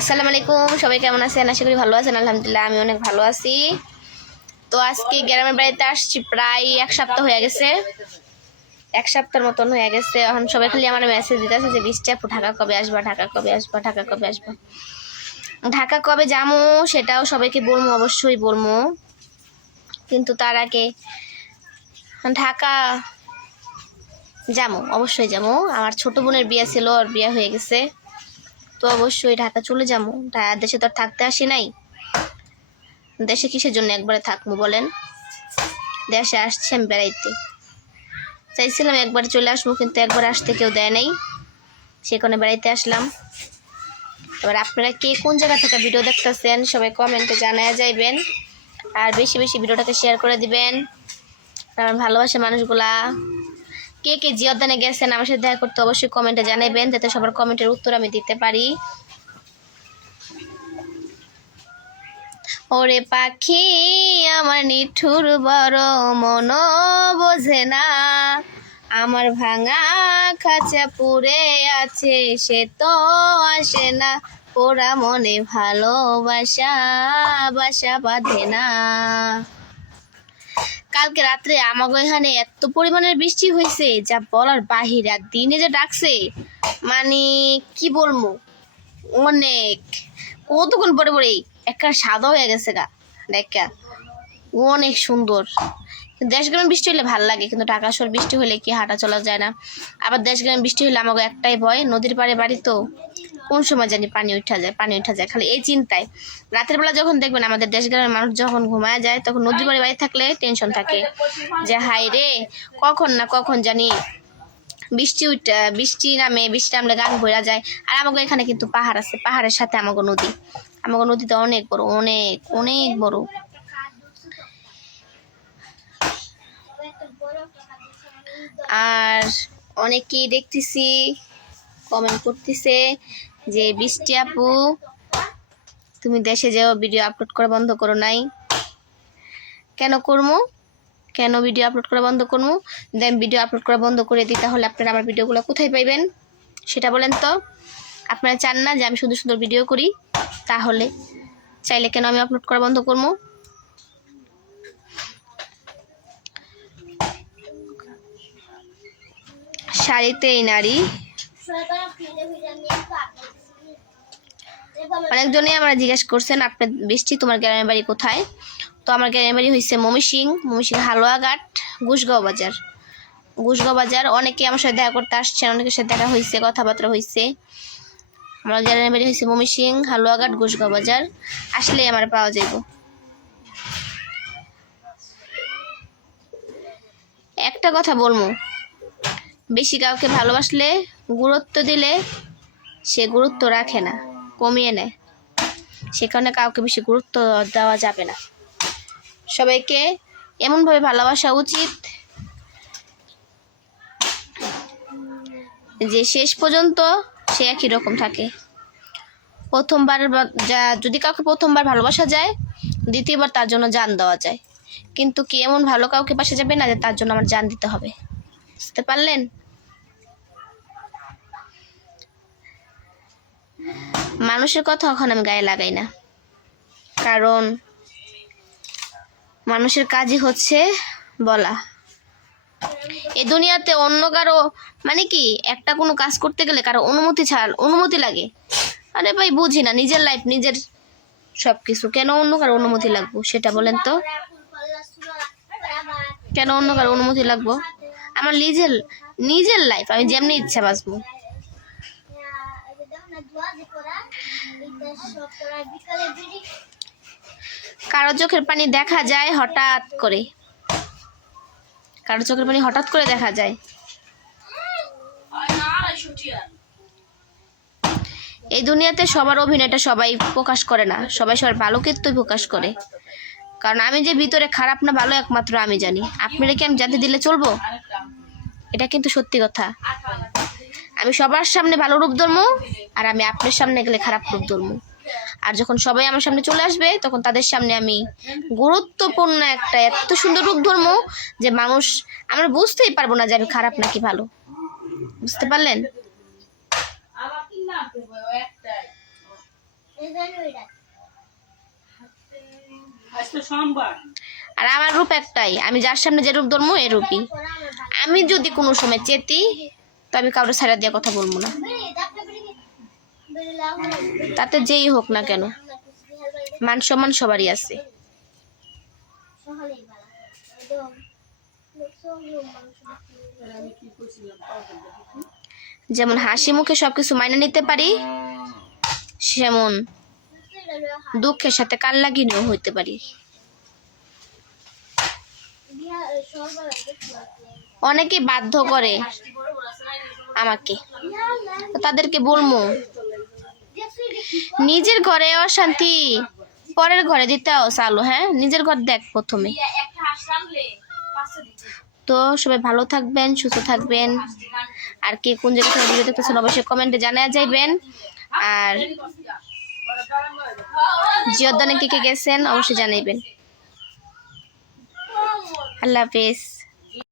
আসসালামু আলাইকুম, সবাই কেমন আছেন? আশা করি ভালো আছেন। আলহামদুলিল্লাহ আমি অনেক ভালো আছি। তো আজকে গ্রামের বাড়িতে আসছি, প্রায় এক সপ্তাহ হয়ে গেছে, এক সপ্তাহের মতন হয়ে গেছে। এখন সবাই খালি আমার মেসেজ দিতেছে যে বৃষ্টি আপু ঢাকা কবে আসবা, ঢাকা কবে আসবা, ঢাকা কবে আসবা। ঢাকা কবে যাবো সেটাও সবাইকে বলবো, অবশ্যই বলবো, কিন্তু তার আগে ঢাকা যাবো, অবশ্যই যাবো। আমার ছোট বোনের বিয়ে ছিল, ওর বিয়ে হয়ে গেছে, তো অবশ্যই ঢাকা চলে যাবো। দেশে তো আর থাকতে আসি নাই, দেশে কিসের জন্য একবারে থাকবো বলেন? দেশে আসছি আমি বেড়াইতে, চাইছিলাম একবার চলে আসবো, কিন্তু একবার আসতে কেউ দেয় নাই, সেখানে বেড়াইতে আসলাম। এবার আপনারা কে কোন জায়গা থেকে ভিডিও দেখতেছেন সবাই কমেন্টে জানায় যাইবেন, আর বেশি বেশি ভিডিওটাকে শেয়ার করে দিবেন। কারণ ভালোবাসা মানুষগুলা কে কে জিয়াদানে গেছেন আমার সাথে দেখা করতে অবশ্যই কমেন্টে জানাবেন, যাতে সবার কমেন্টের উত্তর আমি দিতে পারি। ওরে পাখি আমার নিঠুর বড় মন বোঝে না, আমার ভাঙা খাঁচা পুড়ে আছে সে তো আসে না, ওরা মনে ভালোবাসা বাসা বাঁধে না। কালকে রাত্রে আমাকে এখানে এত পরিমাণের বৃষ্টি হয়েছে যা বলার বাহির, আর দিনে যে ডাকছে মানে কি বলবো, অনেক কতক্ষণ পরে পরে একটা সাদা হয়ে গেছে গা দেখা, অনেক সুন্দর। দেশ গ্রামে বৃষ্টি হলে ভালো লাগে, কিন্তু ঢাকা শহর বৃষ্টি হলে কি হাঁটা চলা যায় না। আবার দেশ গ্রামে বৃষ্টি হলে আমাকে একটাই ভয়, নদীর পাড়ে বাড়ি তো কোন সময় জানি পানি উঠা যায়, খালি এই চিন্তায়। রাতের বেলা যখন দেখবেন আমাদের দেশ গ্রামের মানুষ যখন ঘুমায় যায়, তখন নদীর পাড়ে বাড়ি থাকলে টেনশন থাকে যে হাই রে কখন না কখন জানি বৃষ্টি নামলে গান ভরা যায়। আর আমাকে এখানে কিন্তু পাহাড় আছে, পাহাড়ের সাথে আমাকে নদীটা অনেক বড়, অনেক অনেক বড়। আর অনেকেই দেখতেছি কমেন্ট করতেছে যে বৃষ্টি আপু তুমি দেশে যাও, ভিডিও আপলোড করা বন্ধ করো নাই কেন? করবো কেন? ভিডিও আপলোড করা বন্ধ করবো? দেন ভিডিও আপলোড করা বন্ধ করে দিই, তাহলে আপনারা আমার ভিডিওগুলো কোথায় পাইবেন সেটা বলেন তো? আপনারা চান না যে আমি সুন্দর সুন্দর ভিডিও করি? তাহলে চাইলে কেন আমি আপলোড করা বন্ধ করবো? শাড়িতেই নারী, অনেকজনই আমরা জিজ্ঞেস করছেন আপনার বৃষ্টি তোমার গ্রামের বাড়ি কোথায়? তো আমার গ্রামের বাড়ি হয়েছে ময়মনসিংহ হালুয়াঘাট, ঘুষগাঁও বাজার। অনেকে আমার সাথে দেখা করতে আসছেন, অনেকের সাথে দেখা হয়েছে, কথাবার্তা হয়েছে। আমার গ্রামের বাড়ি হয়েছে ময়মনসিংহ হালুয়াঘাট, ঘুষগাঁও বাজার, আসলেই আমার পাওয়া যাইব। একটা কথা বলবো, বেশি কাউকে ভালোবাসলে, গুরুত্ব দিলে সে গুরুত্ব রাখে না, কমিয়ে নেয়। সেখানে কাউকে বেশি গুরুত্ব দেওয়া যাবে না। সবাইকে এমনভাবে ভালোবাসা উচিত যে শেষ পর্যন্ত সে একই রকম থাকে। যদি কাউকে প্রথমবার ভালোবাসা যায়, দ্বিতীয়বার তার জন্য জান দেওয়া যায়, কিন্তু কি এমন ভালো কাউকে পাশে যাবে না যে তার জন্য আমার জান দিতে হবে? বুঝতে পারলেন? মানুষের কথা এখন আমি গায়ে লাগাই না, কারণ মানুষের কাজই হচ্ছে বলা। এই দুনিয়াতে অন্য কারো মানে কি একটা কোনো কাজ করতে গেলে কারো অনুমতি লাগে। আরে ভাই বুঝি না, নিজের লাইফ নিজের সবকিছু, কেন অন্য কারো অনুমতি লাগবো সেটা বলেন তো? কেন অন্য কারো অনুমতি লাগবো? আমার নিজের লাইফ আমি যেমনি ইচ্ছা বাঁচবো। কারো চোখের পানি দেখা যায় হঠাৎ করে, দেখা যায়। এই দুনিয়াতে সবার অভিনয়টা সবাই প্রকাশ করে না, সবাই সবার ভালো ক্ষেত্রেই প্রকাশ করে। কারণ আমি যে ভিতরে খারাপ না ভালো একমাত্র আমি জানি। আপনারা কি আমি জানতে দিলে চলবো? এটা কিন্তু সত্যি কথা। আমি সবার সামনে ভালো রূপ ধরবো, আর আমি আপনার সামনে গেলে খারাপ রূপ ধরবো। আর যখন সবাই আমার সামনে চলে আসবে, তখন তাদের সামনে আমি গুরুত্বপূর্ণ একটা এত সুন্দর রূপ ধরবো যে আমরা বুঝতেই পারবো না যে আমি খারাপ নাকি ভালো। বুঝতে পারলেন? আর আমার রূপ একটাই, আমি যার সামনে যে রূপ ধরবো এ রূপই। আমি যদি কোনো সময় চেতি তো আমি কাউকে ছাড়া দিয়ে কথা বলবো না, তাতে যেই হোক না কেন, মান সম্মান সবারই আছে। যেমন হাসি মুখে সবকিছু মাইনে নিতে পারি, সেমন দুঃখের সাথে কাল লাগিয়েও হইতে পারি। অনেকে বাধ্য করে আমাকে, তাদেরকে বলবো নিজের ঘরে অশান্তি পরের ঘরে দিতেও চালু। হ্যাঁ, নিজের ঘর দেখ প্রথমে। তো সবাই ভালো থাকবেন, সুস্থ থাকবেন। আর কে কোন জায়গা থেকে ভিডিও দেখতেছেন অবশ্যই কমেন্টে জানিয়ে যাইবেন। আর জিওদানে কে কে গেছেন অবশ্যই জানাইবেন। আল্লাহ হাফেজ।